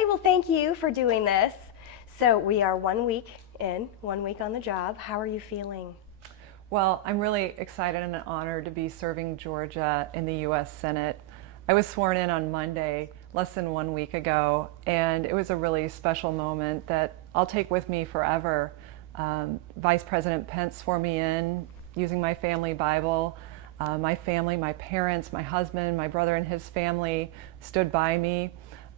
Kelly, well, thank you for doing this. So we are 1 week in, 1 week on the job. How are you feeling? Well, I'm really excited and honored to be serving Georgia in the U.S. Senate. I was sworn in on Monday, less than 1 week ago, and it was a really special moment that I'll take with me forever. Vice President Pence swore me in using my family Bible. My family, my parents, my husband, my brother and his family stood by me.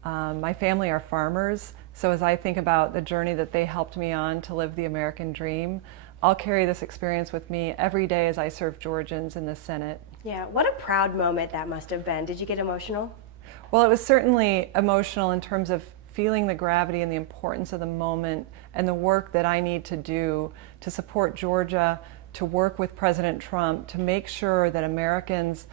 My family are farmers, so as I think about the journey that they helped me on to live the American dream, I'll carry this experience with me every day as I serve Georgians in the Senate. Yeah, what a proud moment that must have been. Did you get emotional? Well, it was certainly emotional in terms of feeling the gravity and the importance of the moment and the work that I need to do to support Georgia, to work with President Trump, to make sure that Americans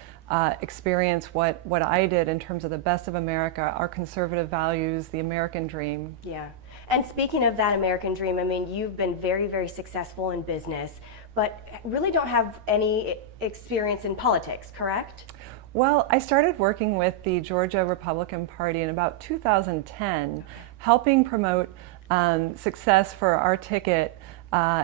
experience what I did in terms of the best of America, our conservative values, the American dream. Yeah. And speaking of that American dream, I mean, you've been very, very successful in business, but really don't have any experience in politics, correct? Well, I started working with the Georgia Republican Party in about 2010, helping promote success for our ticket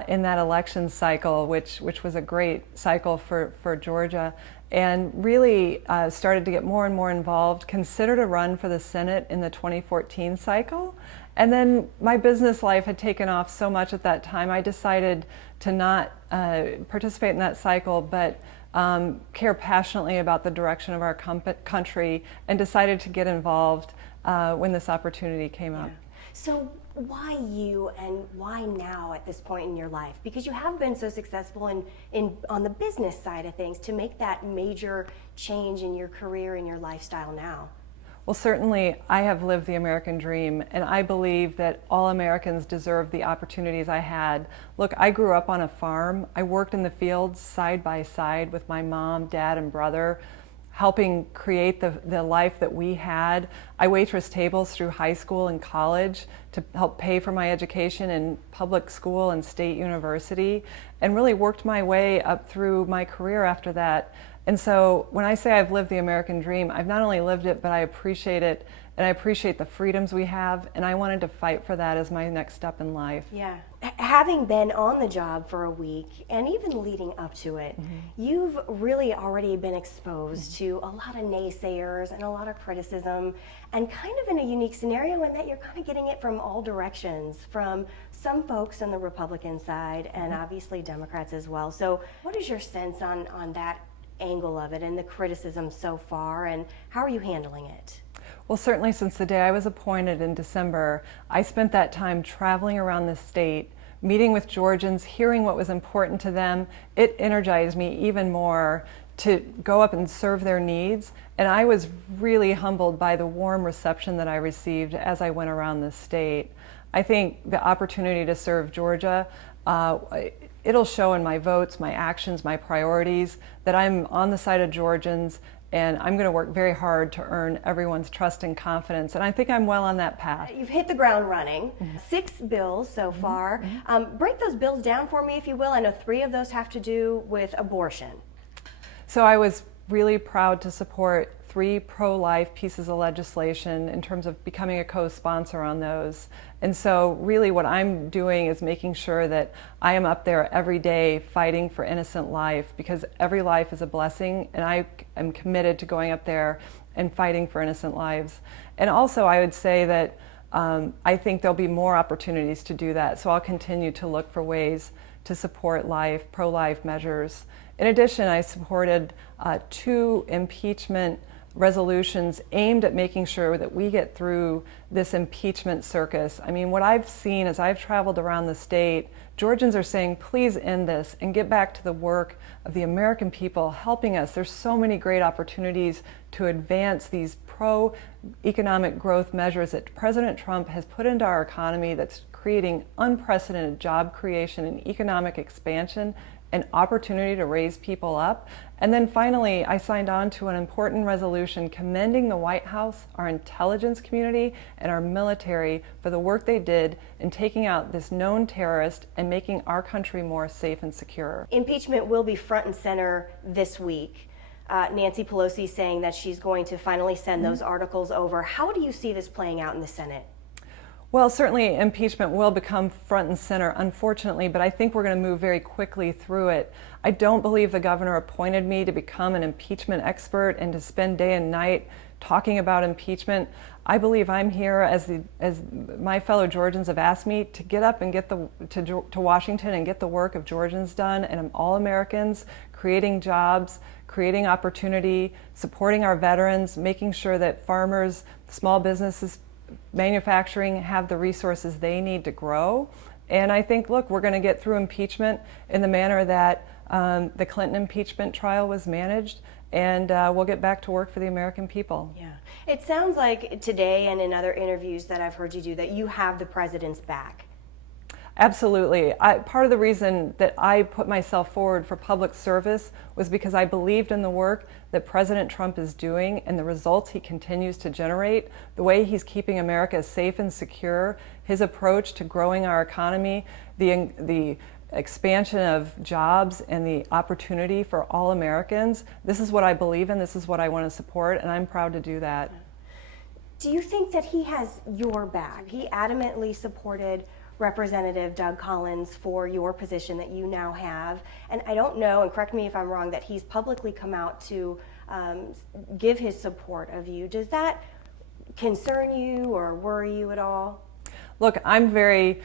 in that election cycle, which was a great cycle for Georgia, and really started to get more and more involved, considered a run for the Senate in the 2014 cycle. And then my business life had taken off so much at that time, I decided to not participate in that cycle, but care passionately about the direction of our country, and decided to get involved when this opportunity came up. So why you, and why now at this point in your life? Because you have been so successful on the business side of things to make that major change in your career and your lifestyle now. Well, certainly I have lived the American dream, and I believe that all Americans deserve the opportunities I had. Look, I grew up on a farm. I worked in the fields side by side with my mom, dad, and brother, helping create the life that we had. I waitressed tables through high school and college to help pay for my education in public school and state university, and really worked my way up through my career after that. And so when I say I've lived the American dream, I've not only lived it, but I appreciate it, and I appreciate the freedoms we have, and I wanted to fight for that as my next step in life. Yeah. Having been on the job for a week, and even leading up to it, you've really already been exposed to a lot of naysayers and a lot of criticism, and kind of in a unique scenario in that you're kind of getting it from all directions, from some folks on the Republican side, and obviously Democrats as well. So what is your sense on that angle of it and the criticism so far, and how are you handling it? Well, certainly since the day I was appointed in December, I spent that time traveling around the state, meeting with Georgians, hearing what was important to them. It energized me even more to go up and serve their needs, and I was really humbled by the warm reception that I received as I went around the state. I think the opportunity to serve Georgia, it'll show in my votes, my actions, my priorities, that I'm on the side of Georgians, and I'm going to work very hard to earn everyone's trust and confidence, and I think I'm well on that path. You've hit the ground running. 6 bills so far. Break those bills down for me, if you will. I know 3 of those have to do with abortion. So I was really proud to support 3 pro-life pieces of legislation in terms of becoming a co-sponsor on those. And so really what I'm doing is making sure that I am up there every day fighting for innocent life, because every life is a blessing, and I am committed to going up there and fighting for innocent lives. And also I would say that I think there'll be more opportunities to do that, so I'll continue to look for ways to support life, pro-life measures. In addition, I supported 2 impeachment resolutions aimed at making sure that we get through this impeachment circus. I mean, what I've seen as I've traveled around the state, Georgians are saying, please end this and get back to the work of the American people helping us. There's so many great opportunities to advance these pro-economic growth measures that President Trump has put into our economy that's creating unprecedented job creation and economic expansion, an opportunity to raise people up. And then finally, I signed on to an important resolution commending the White House, our intelligence community, and our military for the work they did in taking out this known terrorist and making our country more safe and secure. Impeachment will be front and center this week. Nancy Pelosi saying that she's going to finally send those articles over. How do you see this playing out in the Senate? Well, certainly impeachment will become front and center, unfortunately, but I think we're going to move very quickly through it. I don't believe the governor appointed me to become an impeachment expert and to spend day and night talking about impeachment. I believe I'm here, as my fellow Georgians have asked me, to get up and get to Washington and get the work of Georgians done, and all Americans, creating jobs, creating opportunity, supporting our veterans, making sure that farmers, small businesses, manufacturing have the resources they need to grow. And I think, look, we're going to get through impeachment in the manner that the Clinton impeachment trial was managed, and we'll get back to work for the American people. Yeah. It sounds like today and in other interviews that I've heard you do that you have the president's back. Absolutely. Part of the reason that I put myself forward for public service was because I believed in the work that President Trump is doing and the results he continues to generate, the way he's keeping America safe and secure, his approach to growing our economy, the expansion of jobs and the opportunity for all Americans. This is what I believe in, this is what I want to support, and I'm proud to do that. Do you think that he has your back? He adamantly supported Representative Doug Collins for your position that you now have. And I don't know, and correct me if I'm wrong, that he's publicly come out to give his support of you. Does that concern you or worry you at all? Look, I'm very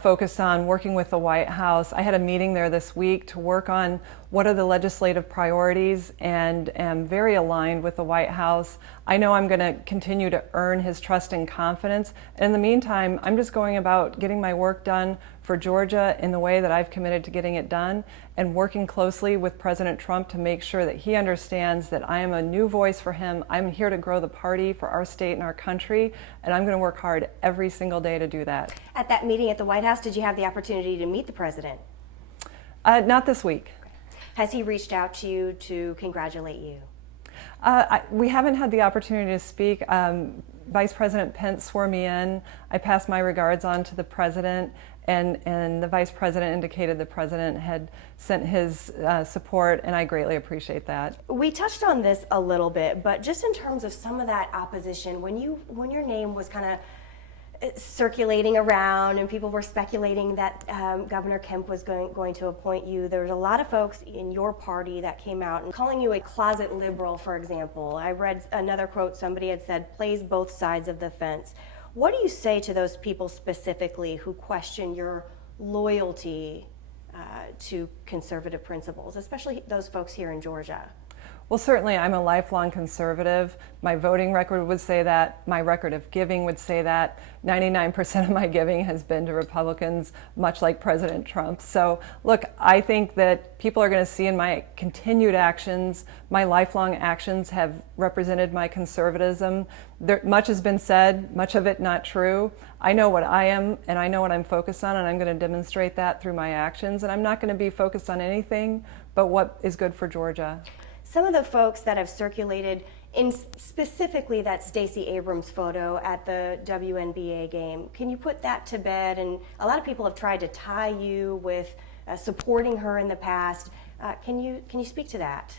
focused on working with the White House. I had a meeting there this week to work on what are the legislative priorities, and am very aligned with the White House. I know I'm going to continue to earn his trust and confidence. And in the meantime, I'm just going about getting my work done for Georgia in the way that I've committed to getting it done, and working closely with President Trump to make sure that he understands that I am a new voice for him. I'm here to grow the party for our state and our country, and I'm going to work hard every single day to do that. At that meeting at the White House, did you have the opportunity to meet the president? Not this week. Has he reached out to you to congratulate you? We haven't had the opportunity to speak. Vice President Pence swore me in. I passed my regards on to the president, and the vice president indicated the president had sent his support, and I greatly appreciate that. We touched on this a little bit, but just in terms of some of that opposition, when your name was kind of circulating around and people were speculating that Governor Kemp was going to appoint you, there was a lot of folks in your party that came out and calling you a closet liberal, for example. I read another quote, somebody had said, plays both sides of the fence. What do you say to those people specifically who question your loyalty to conservative principles, especially those folks here in Georgia? Well, certainly I'm a lifelong conservative. My voting record would say that. My record of giving would say that. 99% of my giving has been to Republicans, much like President Trump. So, look, I think that people are going to see in my continued actions, my lifelong actions have represented my conservatism. Much has been said, much of it not true. I know what I am, and I know what I'm focused on, and I'm going to demonstrate that through my actions. And I'm not going to be focused on anything but what is good for Georgia. Some of the folks that have circulated, in specifically that Stacey Abrams photo at the WNBA game, can you put that to bed? And a lot of people have tried to tie you with supporting her in the past. Can you speak to that?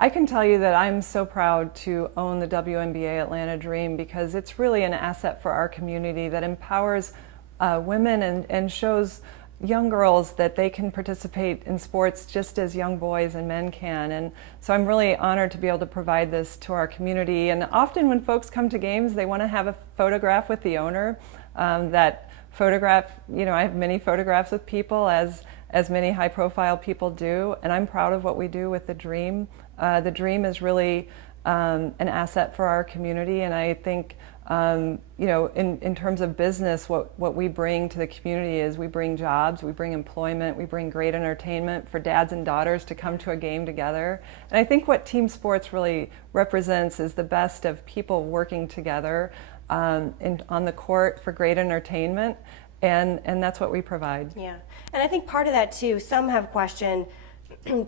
I can tell you that I'm so proud to own the WNBA Atlanta Dream, because it's really an asset for our community that empowers women and shows young girls that they can participate in sports just as young boys and men can. And so I'm really honored to be able to provide this to our community. And often when folks come to games, they want to have a photograph with the owner. That photograph, I have many photographs with people, as many high profile people do, and I'm proud of what we do with the Dream. The Dream is really an asset for our community, and I think in terms of business, what we bring to the community is we bring jobs, we bring employment, we bring great entertainment for dads and daughters to come to a game together. And I think what team sports really represents is the best of people working together on the court for great entertainment, and that's what we provide. Yeah, and I think part of that too, some have questioned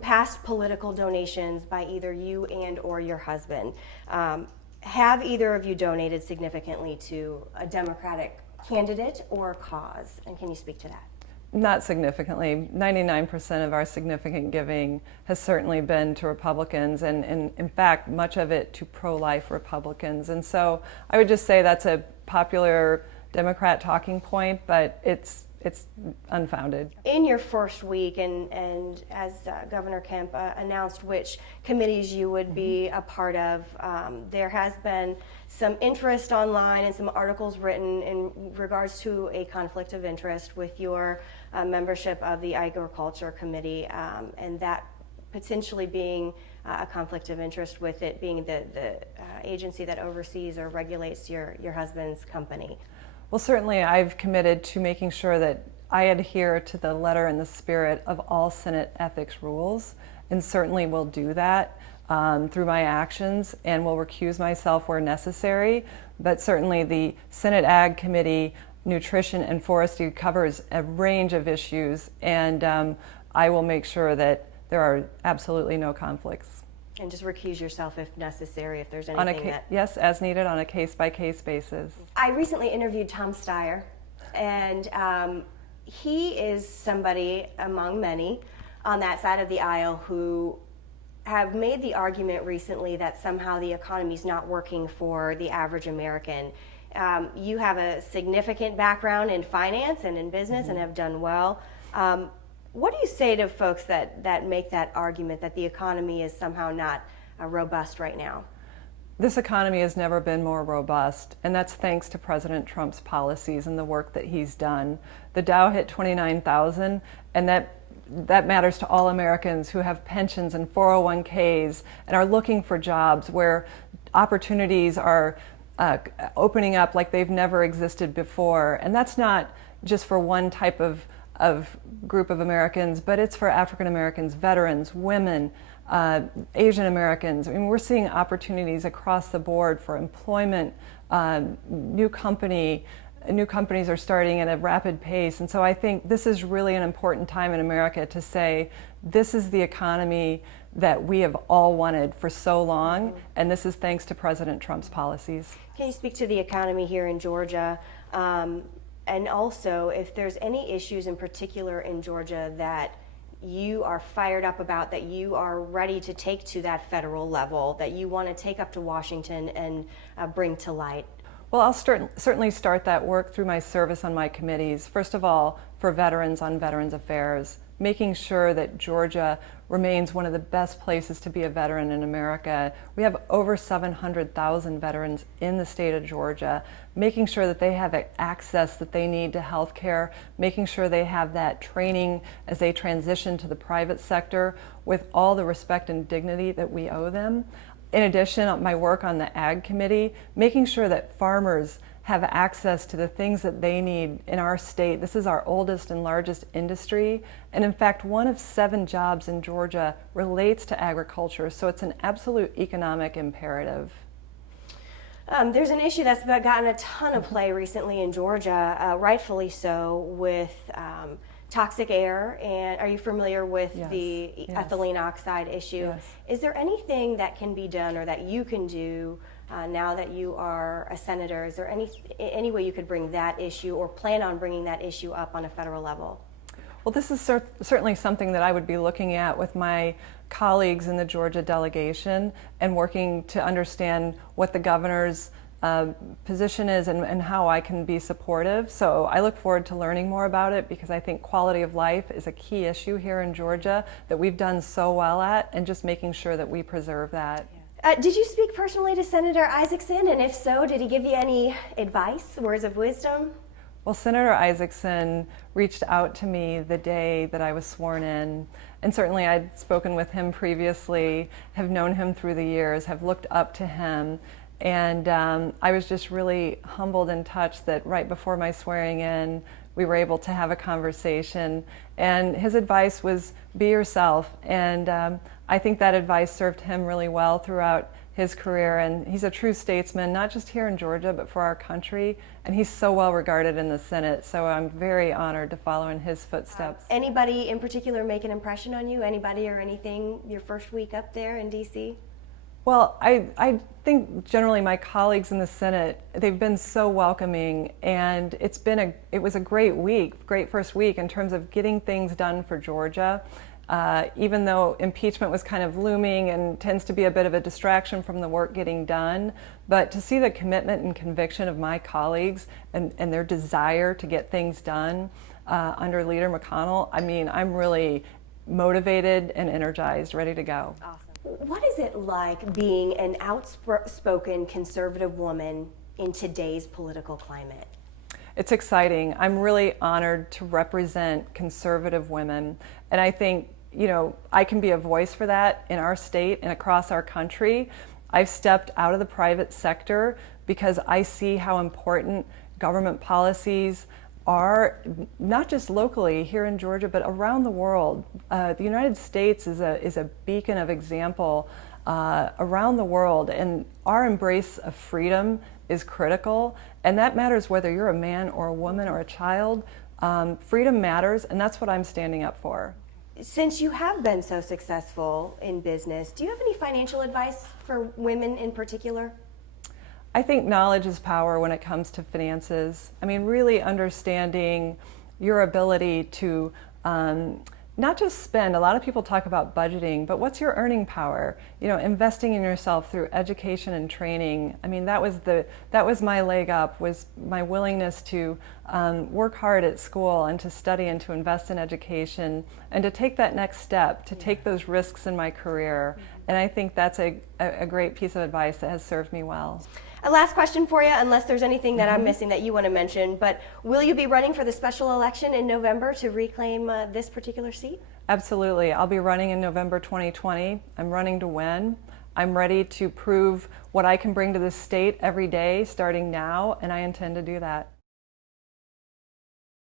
past political donations by either you and or your husband. Have either of you donated significantly to a Democratic candidate or cause? And can you speak to that? Not significantly. 99% of our significant giving has certainly been to Republicans, and in fact, much of it to pro-life Republicans. And so I would just say that's a popular Democrat talking point, but it's unfounded. In your first week, and as Governor Kemp announced which committees you would be a part of, there has been some interest online and some articles written in regards to a conflict of interest with your membership of the Agriculture Committee, and that potentially being a conflict of interest with it being the agency that oversees or regulates your husband's company. Well, certainly I've committed to making sure that I adhere to the letter and the spirit of all Senate ethics rules, and certainly will do that through my actions, and will recuse myself where necessary. But certainly the Senate Ag Committee, Nutrition and Forestry covers a range of issues, and I will make sure that there are absolutely no conflicts. And just recuse yourself if necessary, if there's anything yes, as needed, on a case-by-case basis. I recently interviewed Tom Steyer, and he is somebody among many on that side of the aisle who have made the argument recently that somehow the economy is not working for the average American. You have a significant background in finance and in business and have done well. What do you say to folks that make that argument that the economy is somehow not robust right now? This economy has never been more robust, and that's thanks to President Trump's policies and the work that he's done. The Dow hit 29,000, and that matters to all Americans who have pensions and 401ks and are looking for jobs where opportunities are opening up like they've never existed before. And that's not just for one type of group of Americans, but it's for African Americans, veterans, women, Asian Americans. I mean, we're seeing opportunities across the board for employment. New companies are starting at a rapid pace. And so I think this is really an important time in America to say, this is the economy that we have all wanted for so long, and this is thanks to President Trump's policies. Can you speak to the economy here in Georgia? And also, if there's any issues in particular in Georgia that you are fired up about, that you are ready to take to that federal level, that you want to take up to Washington and bring to light? Well, I'll certainly start that work through my service on my committees. First of all, for veterans on Veterans Affairs, making sure that Georgia remains one of the best places to be a veteran in America. We have over 700,000 veterans in the state of Georgia, making sure that they have access that they need to health care, making sure they have that training as they transition to the private sector with all the respect and dignity that we owe them. In addition, my work on the Ag Committee, making sure that farmers have access to the things that they need in our state. This is our oldest and largest industry, and in fact, 1 of 7 jobs in Georgia relates to agriculture, so it's an absolute economic imperative. There's an issue that's gotten a ton of play recently in Georgia, rightfully so, with toxic air. And are you familiar with the ethylene oxide issue? Yes. Is there anything that can be done or that you can do now that you are a senator? Is there any way you could bring that issue or plan on bringing that issue up on a federal level? Well, this is certainly something that I would be looking at with my colleagues in the Georgia delegation and working to understand what the governor's position is and how I can be supportive. So I look forward to learning more about it, because I think quality of life is a key issue here in Georgia that we've done so well at, and just making sure that we preserve that. Did you speak personally to Senator Isaacson? And if so, did he give you any advice, words of wisdom? Well, Senator Isaacson reached out to me the day that I was sworn in, and certainly I'd spoken with him previously, have known him through the years, have looked up to him, and I was just really humbled and touched that right before my swearing in, we were able to have a conversation, and his advice was, be yourself, and I think that advice served him really well throughout his career, and he's a true statesman, not just here in Georgia, but for our country, and he's so well regarded in the Senate, so I'm very honored to follow in his footsteps. Anybody in particular make an impression on you? Anybody or anything your first week up there in D.C.? Well, I think generally my colleagues in the Senate, they've been so welcoming, and it was a great week, great first week in terms of getting things done for Georgia. even though impeachment was kind of looming and tends to be a bit of a distraction from the work getting done. But to see the commitment and conviction of my colleagues and their desire to get things done under Leader McConnell, I mean, I'm really motivated and energized, ready to go. Awesome. What is it like being an outspoken conservative woman in today's political climate? It's exciting. I'm really honored to represent conservative women, and I think, you know, I can be a voice for that in our state and across our country. I've stepped out of the private sector because I see how important government policies are, not just locally here in Georgia, but around the world. The United States is a beacon of example around the world, and our embrace of freedom is critical, and that matters whether you're a man or a woman or a child. Freedom matters, and that's what I'm standing up for. Since you have been so successful in business, do you have any financial advice for women in particular? I think knowledge is power when it comes to finances. I mean, really understanding your ability to not just spend. A lot of people talk about budgeting, but what's your earning power? You know, investing in yourself through education and training. I mean, that was my leg up, was my willingness to work hard at school and to study and to invest in education and to take that next step, to take those risks in my career. And I think that's a great piece of advice that has served me well. A last question for you, unless there's anything that I'm missing that you want to mention, but will you be running for the special election in November to reclaim this particular seat? Absolutely. I'll be running in November 2020. I'm running to win. I'm ready to prove what I can bring to this state every day starting now, and I intend to do that.